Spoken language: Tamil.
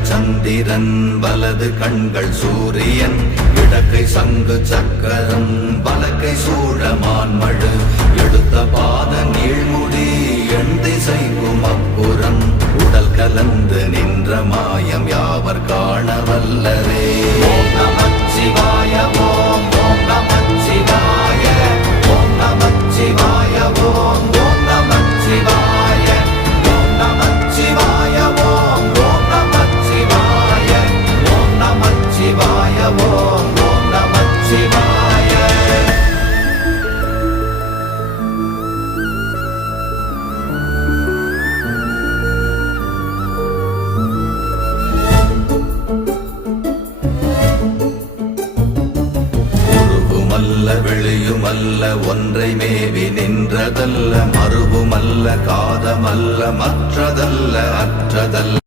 இடங்கள் சந்திரன் வலது கண்கள் சூரியன் இடக்கை சங்கு சக்கரம் வலக்கை சூழமான்மழு எடுத்த பாத நீழ்முடி எண் திசைக்கும் அப்புறம் உடல் கலந்து நின்ற மாயம் யாவர் காண வல்லரே. ஓம் நமச்சிவாய ஓம் ஓம் நமச்சிவாய ஓம் நமச்சிவாய ஓம் ஓம் நமச்சிவாய ஓம் நமச்சிவாய ஓம் ஓம் நமச்சிவாய ஓம் நமச்சிவாய ஓம் ஓம் நமச்சிவாய. வெளியுமல்ல ஒன்றை மேவி நின்றதல்ல மறுவுமல்ல காதமல்ல மற்றதல்ல அற்றதல்ல